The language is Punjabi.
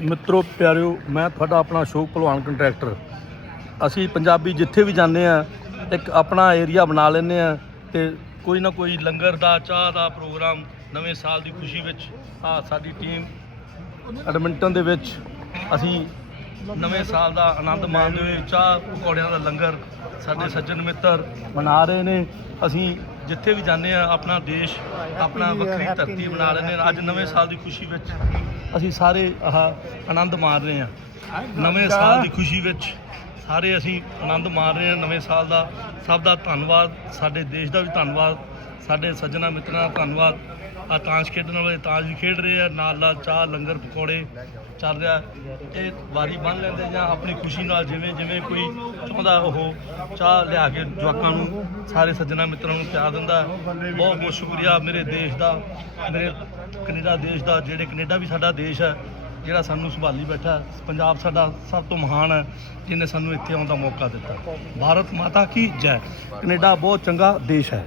ਮਿੱਤਰੋ, ਪਿਆਰਿਓ, ਮੈਂ ਤੁਹਾਡਾ ਆਪਣਾ ਅਸ਼ੋਕ ਭਲਵਾਨ ਕੰਟਰੈਕਟਰ। ਅਸੀਂ ਪੰਜਾਬੀ ਜਿੱਥੇ ਵੀ ਜਾਂਦੇ ਆ ਇੱਕ ਆਪਣਾ ਏਰੀਆ ਬਣਾ ਲੈਂਦੇ ਆ ਤੇ ਕੋਈ ਨਾ ਕੋਈ ਲੰਗਰ ਦਾ, ਚਾਹ ਦਾ ਪ੍ਰੋਗਰਾਮ ਨਵੇਂ ਸਾਲ ਦੀ ਖੁਸ਼ੀ ਵਿੱਚ ਆ ਸਾਡੀ ਟੀਮ ਐਡਮਿੰਟਨ ਦੇ ਵਿੱਚ ਅਸੀਂ ਨਵੇਂ ਸਾਲ ਦਾ ਆਨੰਦ ਮਾਣਦੇ ਹੋਏ ਚਾਹ ਪਕੌੜਿਆਂ ਦਾ ਲੰਗਰ ਸਾਡੇ ਸੱਜਣ ਮਿੱਤਰ ਮਨਾ ਰਹੇ ਨੇ। ਅਸੀਂ ਜਿੱਥੇ ਵੀ ਜਾਂਦੇ ਆ ਆਪਣਾ ਦੇਸ਼ ਆਪਣਾ ਵੱਖਰੀ ਧਰਤੀ ਬਣਾ ਲੈਂਦੇ ਹਾਂ ਅੱਜ ਨਵੇਂ ਸਾਲ ਦੀ ਖੁਸ਼ੀ ਵਿੱਚ ਅਸੀਂ ਸਾਰੇ ਆਹ ਆਨੰਦ ਮਾਣ ਰਹੇ ਹਾਂ ਨਵੇਂ ਸਾਲ ਦੀ ਖੁਸ਼ੀ ਵਿੱਚ ਸਾਰੇ ਅਸੀਂ ਆਨੰਦ ਮਾਣ ਰਹੇ ਹਾਂ ਨਵੇਂ ਸਾਲ ਦਾ ਸਭ ਦਾ ਧੰਨਵਾਦ ਸਾਡੇ ਦੇਸ਼ ਦਾ ਵੀ ਧੰਨਵਾਦ। ਸਾਡੇ ਸੱਜਣਾ ਮਿੱਤਰਾਂ ਦਾ ਧੰਨਵਾਦ। ਆ ਤਾਸ਼ ਖੇਡਣ ਵਾਲੇ ਤਾਸ਼ ਵੀ ਖੇਡ ਰਹੇ ਆ। ਨਾਲ ਨਾਲ ਚਾਹ, ਲੰਗਰ, ਪਕੌੜੇ ਚੱਲ ਰਿਹਾ। ਇਹ ਵਾਰੀ ਬੰਨ ਲੈਂਦੇ ਜਾਂ ਆਪਣੀ ਖੁਸ਼ੀ ਨਾਲ ਜਿਵੇਂ ਜਿਵੇਂ ਕੋਈ ਚਾਹੁੰਦਾ ਉਹ ਚਾਹ ਲਿਆ ਕੇ ਜਵਾਕਾਂ ਨੂੰ, ਸਾਰੇ ਸੱਜਣਾ ਮਿੱਤਰਾਂ ਨੂੰ ਪਿਆਰ ਦਿੰਦਾ। ਬਹੁਤ ਬਹੁਤ ਸ਼ੁਕਰੀਆ ਮੇਰੇ ਦੇਸ਼ ਦਾ, ਮੇਰੇ ਕੈਨੇਡਾ ਦੇਸ਼ ਦਾ, ਜਿਹੜੇ ਕੈਨੇਡਾ ਵੀ ਸਾਡਾ ਦੇਸ਼ ਹੈ, ਜਿਹੜਾ ਸਾਨੂੰ ਸੰਭਾਲੀ ਬੈਠਾ ਪੰਜਾਬ ਸਾਡਾ ਸਭ ਤੋਂ ਮਹਾਨ ਹੈ, ਜਿਹਨੇ ਸਾਨੂੰ ਇੱਥੇ ਆਉਣ ਦਾ ਮੌਕਾ ਦਿੱਤਾ। ਭਾਰਤ ਮਾਤਾ ਕੀ ਜੈ। ਕੈਨੇਡਾ ਬਹੁਤ ਚੰਗਾ ਦੇਸ਼ ਹੈ।